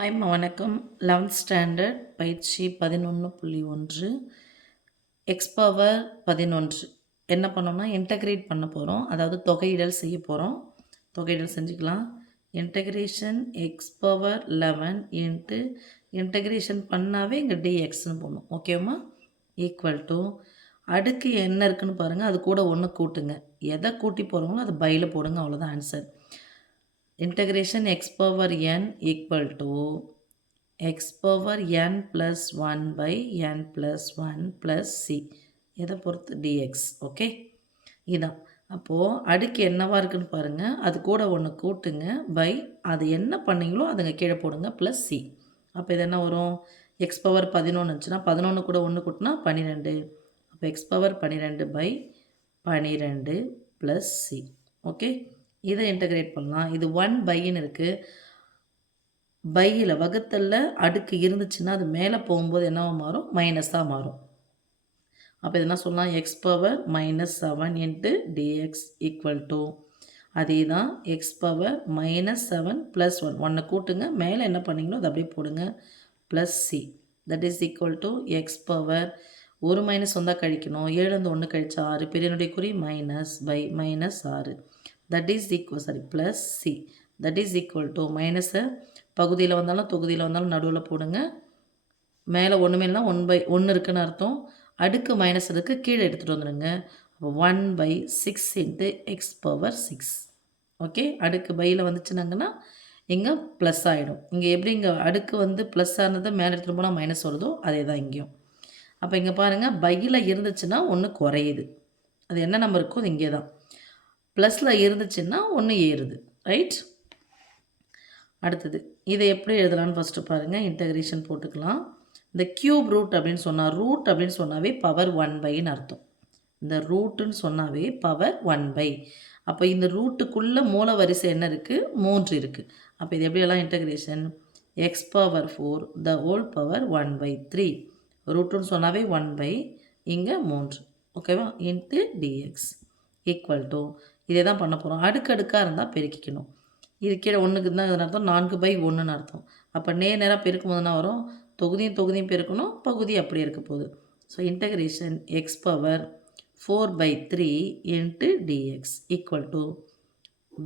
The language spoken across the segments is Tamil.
வணக்கம். 11th ஸ்டாண்டர்ட் பயிற்சி 11.1 எக்ஸ் பவர் 11 என்ன பண்ணோம்னா இன்டகிரேட் பண்ண போகிறோம். அதாவது தொகையிடல் செய்ய போகிறோம். தொகையிடல் செஞ்சுக்கலாம். Integration x power 11 into integration பண்ணாவே இங்கே டிஎக்ஸ்னு போடணும். ஓகேவா? ஈக்குவல் டு அடுக்கு என்ன இருக்குன்னு பாருங்கள். அது கூட ஒன்று கூட்டுங்க. எதை கூட்டி போகிறோங்களோ அது பையில் போடுங்க. அவ்வளோதான் answer. Integration x power n equal to x power n plus 1 by n plus 1 plus c இதை பொறுத்து dx. ஓகே, இதான். அப்போது அடுக்கு என்னவா இருக்குன்னு பாருங்கள். அது கூட ஒன்று கூட்டுங்க பை அது என்ன பண்ணீங்களோ அதுங்க கீழே போடுங்க ப்ளஸ் சி. அப்போ இது என்ன வரும்? எக்ஸ் பவர் 11 இருந்துச்சுன்னா 11 கூட ஒன்று கூட்டினா 12. அப்போ x power 12 by 12 plus C. Okay, இதை இன்டகிரேட் பண்ணலாம். இது 1 பைன்னு இருக்குது. பையில் வகுத்தலில் அடுக்கு இருந்துச்சுன்னா அது மேலே போகும்போது என்னவா மாறும்? மைனஸாக மாறும். அப்போ இது என்ன சொல்லலாம்? X power -7 into dx equal to அதே தான் எக்ஸ் பவர் -7 ப்ளஸ் 1 ஒன்று கூட்டுங்க. மேலே என்ன பண்ணிங்களோ அதை அப்படியே போடுங்க plus C. That is equal to X power ஒரு மைனஸ் வந்தால் கழிக்கணும். 7 1 கழிச்சா 6 பெரியனுடைய குறி minus by -6 that is equal plus c that is equal to மைனஸை பகுதியில் வந்தாலும் தொகுதியில் வந்தாலும் நடுவில் போடுங்க. மேலே ஒன்று மேலாம் 1/1 இருக்குன்னு அர்த்தம். அடுக்கு மைனஸ் இருக்கு, கீழே எடுத்துகிட்டு வந்துடுங்க. அப்போ 1/6 இன்ட்டு எக்ஸ் பவர் 6. ஓகே, அடுக்கு பையில் வந்துச்சுனாங்கன்னா இங்கே ப்ளஸ் ஆகிடும். இங்கே எப்படி இங்கே அடுக்கு வந்து ப்ளஸ் ஆனதை மேலே எடுத்துகிட்டு போனால் மைனஸ் வருதோ அதே தான் இங்கேயும். அப்போ இங்கே பாருங்கள், பையில் இருந்துச்சுன்னா ஒன்று குறையுது. அது என்ன நம்பர் இருக்கோ அது இங்கே தான். ப்ளஸில் இருந்துச்சுன்னா ஒன்று ஏறுது. ரைட், அடுத்தது இதை எப்படி எழுதலான்னு ஃபஸ்ட்டு பாருங்கள். இன்டகிரேஷன் போட்டுக்கலாம். இந்த க்யூப் ரூட் அப்படின்னு சொன்னால், ரூட் அப்படின்னு சொன்னாவே பவர் 1/ன்னு அர்த்தம். இந்த ரூட்டுன்னு சொன்னாவே பவர் 1/. அப்போ இந்த ரூட்டுக்குள்ளே மூல வரிசை என்ன இருக்குது? 3 இருக்குது. அப்போ இது எப்படியெல்லாம் integration? X power 4 the whole power 1/3. ரூட்டுன்னு சொன்னாவே 1/, இங்கே 3. ஓகேவா? இன்ட்டு டிஎக்ஸ் ஈக்குவல் டு இதே தான் பண்ண போகிறோம். அடுக்கடுக்காக இருந்தால் பெருக்கிக்கணும். இது கீழே ஒன்றுக்கு தான் எதுன்னு அர்த்தம்? 4/1ன்னு அர்த்தம். அப்போ நேராக பெருக்கும் போது என்ன வரும்? தொகுதியும் பெருக்கணும், பகுதி அப்படியே இருக்க போகுது. So integration x power 4/3 into dx equal to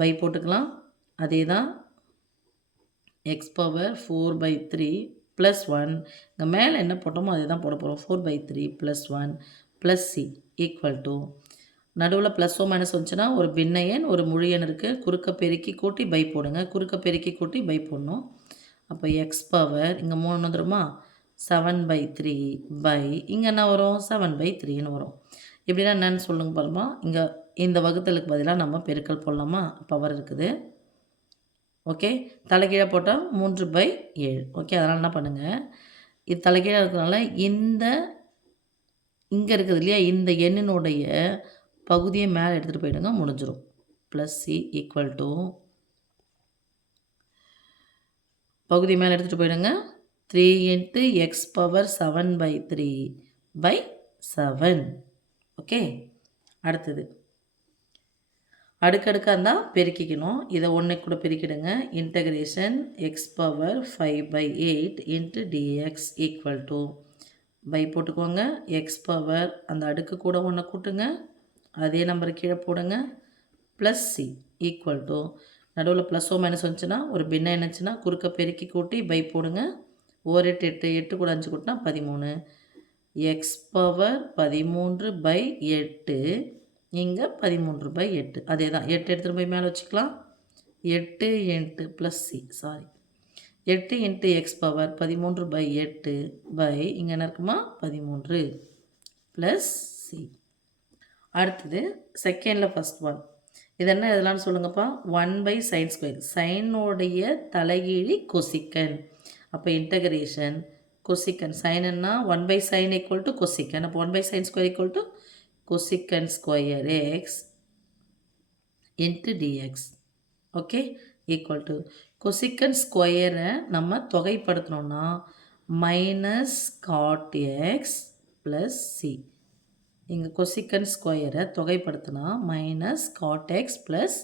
by போட்டுக்கலாம். அதே தான் எக்ஸ் பவர் 4/3 ப்ளஸ் 1 இங்கே மேலே என்ன போட்டோமோ அதே தான் போட போகிறோம். 4/3 plus 1 plus C equal to நடுவில் ப்ளஸ்ஸோ மைனஸ் வந்துச்சுன்னா ஒரு பின்ன எண் ஒரு முழு எண் இருக்குது. குறுக்க பெருக்கி கூட்டி பை போடுங்க. குறுக்க பெருக்கி கூட்டி பை போடணும். அப்போ எக்ஸ் பவர் இங்கே 3 வந்துடுமா? 7/3 பை இங்கே என்ன வரும்? 7/3ன்னு வரும். இப்படின்னா என்னன்னு சொல்லுங்க பாருமா. இங்கே இந்த வகுத்தலுக்கு பதிலாக நம்ம பெருக்கல் போடலாமா? பவர் இருக்குது. ஓகே, தலைகீழாக போட்டால் 3/7. ஓகே, அதனால் என்ன பண்ணுங்கள், இது தலைகீழாக இருக்கிறதுனால இங்கே இருக்குது இல்லையா, இந்த எண்ணினுடைய பகுதியை மேலே எடுத்துகிட்டு போயிடுங்க, முடிஞ்சிடும். ப்ளஸ் சி ஈக்குவல் டு பகுதி மேலே எடுத்துகிட்டு போயிடுங்க 3 into x power 7/3 by 7. Okay, அடுத்தது அடுக்கடுக்காக இருந்தால் பெருக்கிக்கணும். இதை ஒன்றை கூட பெருக்கிடுங்க. Integration x power 5/8 into dx equal to by போட்டுக்கோங்க. எக்ஸ் பவர் அந்த அடுக்கு கூட ஒன்று கூட்டுங்க, அதே நம்பரை கீழே போடுங்க ப்ளஸ் சி ஈக்குவல் டு நடுவில் ப்ளஸ்ஸோ மைனஸ் வந்துச்சுன்னா ஒரு பின்ன என்னச்சுன்னா குறுக்க பெருக்கி கூட்டி பை போடுங்க. 1 8 8 8 கூட 5 கூட்டினா 13. எக்ஸ் பவர் 13/8 இங்கே 13/8 அதே தான். 8 எடுத்துகிட்டு போய் மேலே வச்சுக்கலாம். 8 into plus C 8 into x power 13/8 by இங்கே என்ன இருக்குமா? 13 ப்ளஸ் சி. அடுத்தது செகண்டில் ஃபஸ்ட் ஒன். இது என்ன எதெல்லாம் சொல்லுங்கப்பா? 1/sin². சைனுடைய தலைகீழி கொசிக்கன். அப்போ இன்டகிரேஷன் கொசிக்கன் சைனுன்னா 1/sin ஈக்குவல் டு கொசிக்கன். அப்போ 1/sin² equal to cosecant square x into dx. Okay, equal to cosecant ஸ்கொயரை நம்ம தொகைப்படுத்தணும்னா minus cot x plus c. இங்கே கொசிக்கன் ஸ்கொயரை தொகைப்படுத்தினா minus cot x plus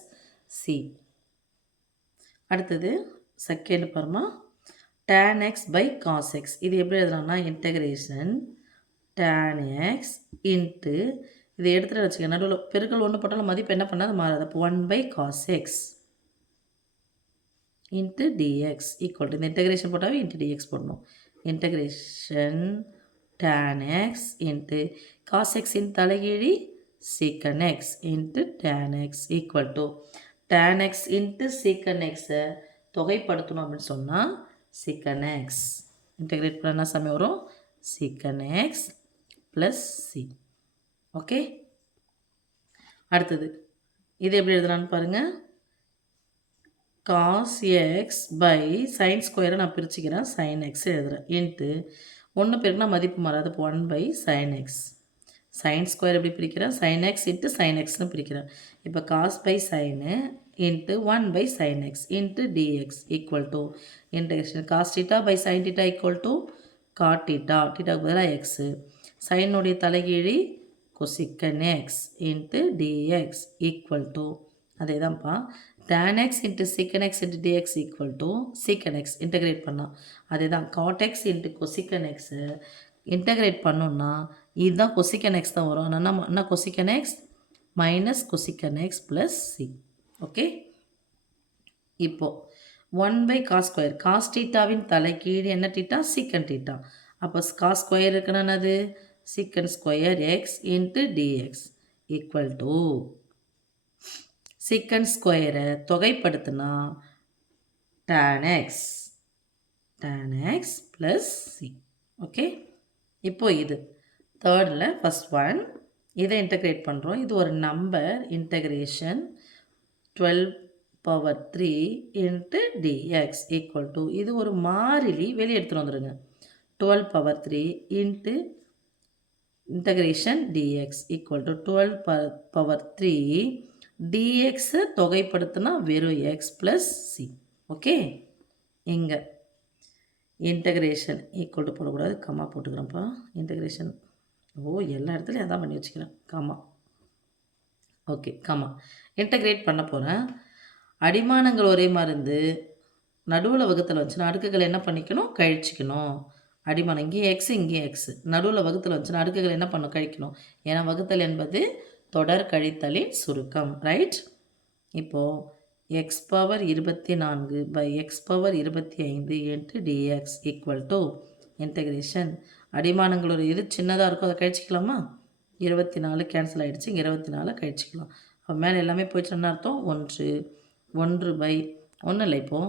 c. அடுத்தது செகண்ட் பாருமா, tan x by cos x. இது எப்படி எழுதலாம்னா இன்டகிரேஷன் tan x இன்ட்டு இதை எடுத்துகிட்டு வச்சுக்க நடுவில் பெருக்கல் ஒன்று போட்டாலும் மதிப்பு என்ன பண்ணாது மாறாது. அப்போ 1 by cos x into dx equal to இந்த இன்டகிரேஷன் போட்டாவே இன்ட்டு dx போடணும். Integration tan x into cos x இன் தலைகீழி secant x into tan x equal to tan x into secant x தொகைப்படுத்தணும் அப்படின்னு சொன்னால் secant x இன்டகிரேட் பண்ண சமயம் வரும் secant x plus C. Okay, அடுத்தது இது எப்படி எழுதலான்னு பாருங்கள். cos x by sin ஸ்கொயரை நான் பிரிச்சுக்கிறேன், sin x எழுதுகிறேன் இன்ட்டு ஒன்று பேருக்குனா மதிப்பு மாறாது. 1 by sin x. sin square எப்படி பிரிக்கிறேன், sin x இன்ட்டு sin xன்னு பிரிக்கிறேன். இப்போ cos by sin into 1 by sin x into dx equal to integration cos theta by sin theta equal to cot theta, thetaக்கு பதிலாக x, சைனுடைய தலைகீழி cosecant x into dx equal to அதே தான்ப்பா tan x into secant x into dx equal to secant x integrate பண்ணால் அதே தான் cot x into cosecant x integrate பண்ணோன்னா இதுதான் cosecant x தான் வரும். ஆனால் என்ன cosecant x minus cosecant x plus C. Okay, இப்போது 1 by cos ஸ்கொயர் cos தீட்டாவின் தலைகீழ் என்ன தீட்டா secant தீட்டா. அப்போ cos ஸ்கொயர் இருக்குன்னா என்னது secant square x into dx equal to secant ஸ்கொயரை தொகைப்படுத்தினா tan x plus C. Okay, இப்போ இது தேர்டில் ஃபஸ்ட் ஒன் இதை இன்டகிரேட் பண்ணுறோம். இது ஒரு number integration 12^3 into dx equal to இது ஒரு மாறிலி வெளியே எடுத்துகிட்டு வந்துடுங்க. 12^3 into integration dx equal to 12^3 dx தொகைப்படுத்தினா வெறும் x ப்ளஸ் சி. ஓகே, இங்கே இன்டகிரேஷன் ஈக்குவல் டு போடக்கூடாது, கம்மா போட்டுக்கிறேன்ப்பா. இன்டகிரேஷன் எல்லா இடத்துலையும் அதான் பண்ணி வச்சுக்கிறேன், கம்மா. ஓகே, கம்மா இன்டகிரேட் பண்ண போகிறேன். அடிமானங்கள் ஒரே மாதிரி இருந்து நடுவில் வகுத்தில் வச்சுன்னா அடுக்குகள் என்ன பண்ணிக்கணும், கழிச்சிக்கணும். அடிமானம் இங்கேயும் எக்ஸ் இங்கேயும் எக்ஸ் நடுவில் வகுத்தில் வந்துச்சுன்னா அடுக்குகள் என்ன பண்ணணும், கழிக்கணும். ஏன்னா வகுத்தல் என்பது தொடர் கழித்தலின் சுருக்கம், ரைட். இப்போது x power 24 by x power 25 into dx equal to integration அடிமானங்களோட எது சின்னதாக இருக்கோ அதை கழிச்சிக்கலாமா. 24 கேன்சல் ஆகிடுச்சு, இங்கே 24 கழிச்சிக்கலாம். அப்போ மேலே எல்லாமே போயிடுச்சுன்னு அர்த்தம். 1 பை 1 இல்லை, இப்போது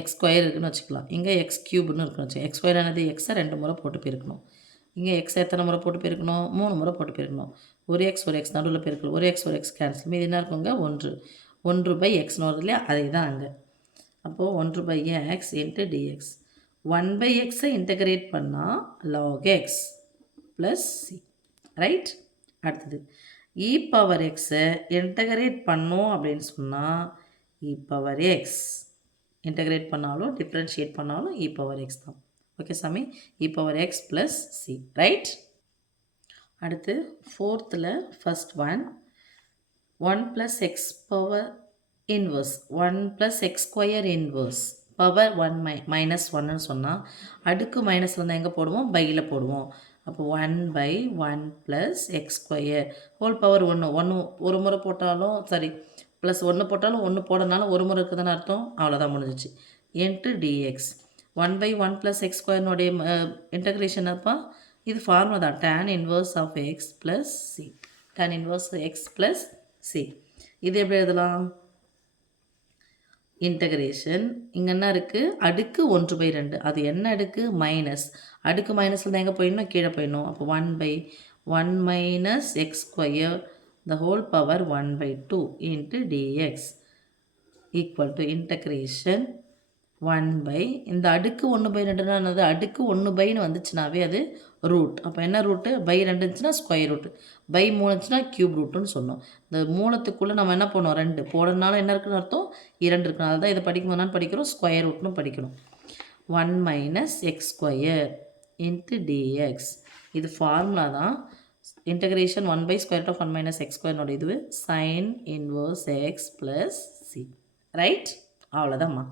எக்ஸ் ஸ்கொயர் இருக்குதுன்னு வச்சுக்கலாம். இங்கே எக்ஸ் க்யூப்னு இருக்குன்னு வச்சுக்கோங்க. எக்ஸ் ஸ்கொயர் ஆனது எக்ஸை 2 முறை போட்டு போயிருக்கணும். இங்கே எக்ஸ் எத்தனை முறை போட்டு போயிருக்கணும், 3 முறை போட்டு போயிருக்கணும். ஒரு எக்ஸ் நடுவில் போயிருக்கணும். ஒரு எக்ஸ் கேன்சல், மீது என்ன இருக்குங்க 1 பை எக்ஸ்னு வருது இல்லையா, அதே தான் அங்கே. அப்போது 1 by x into dx 1 by எக்ஸை இன்டகிரேட் பண்ணால் log x plus c, right. அடுத்தது இ பவர் எக்ஸை இன்டகிரேட் பண்ணோம் அப்படின்னு சொன்னால் இ பவர் எக்ஸ் இன்டகிரேட் பண்ணாலும் டிஃப்ரென்ஷியேட் பண்ணாலும் இ பவர் எக்ஸ் தான். ஓகே சாமி, e power x plus c, right. அடுத்து ஃபோர்த்தில் first one 1 plus x power inverse 1 plus x square inverse power 1 minus 1ன்னு சொன்னால் அடுக்கு மைனஸில் இருந்தால் எங்கே போடுவோம், பையில் போடுவோம். அப்போ 1 by 1 plus x square whole power 1 ஒரு முறை போட்டாலும் சரி, ப்ளஸ் 1 போட்டாலும் 1 போடனாலும் ஒரு முறை இருக்குதுன்னு அர்த்தம், அவ்வளோதான் முடிஞ்சிச்சு. Into dx 1 by 1 plus x ஸ்கொயர்னுடைய இன்டகிரேஷன் அப்போ இது ஃபார்முலா தான், tan inverse of x plus c. tan inverse x plus c இது எப்படி எழுதலாம், இன்டகிரேஷன் இங்கே என்ன இருக்குது, அடுக்கு 1/2. அது என்ன அடுக்கு, மைனஸ். அடுக்கு மைனஸில் தான் எங்கே போயிடணும், கீழே போயிடணும். அப்போ 1 by 1 minus x square the whole power 1/2 into dx equal to integration 1 by இந்த அடுக்கு 1/2னா என்னது, அடுக்கு 1/ன்னு வந்துச்சுனாவே அது ரூட். அப்போ என்ன ரூட்டு, பை 2 இருந்துச்சுன்னா ஸ்கொயர் ரூட்டு, பை 3 இருந்துச்சுன்னா க்யூப் ரூட்டுன்னு சொன்னோம். இந்த மூலத்துக்குள்ளே நம்ம என்ன பண்ணோம், 2 போடனாலும் என்ன இருக்குன்னு அர்த்தம், 2 இருக்குன்னு. அதுதான் இதை படிக்கும் போது படிக்கிறோம், ஸ்கொயர் ரூட்னு படிக்கணும். 1 minus x square into dx இது ஃபார்முலா தான். integration 1 by square root of 1 minus x square நோட இதுவே sin inverse x plus c, right. அவ்வளோதாம்மா.